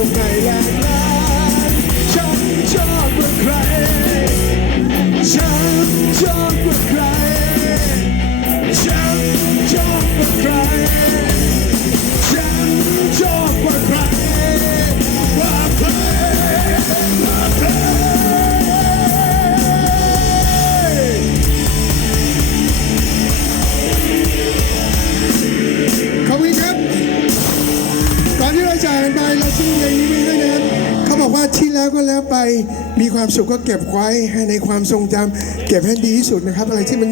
ก็ใส่แรงล้านฉันชอบกว่าใคร ฉันชอบกว่าใคร มีเพลนี้ไว้ด้วนะเขาบอกว่าที่แล้วก็แล้วไป มีความสุขก็เก็บไว้ให้ในความทรงจำเก็บให้ดีที่สุดนะครับ อะไรที่มันไม่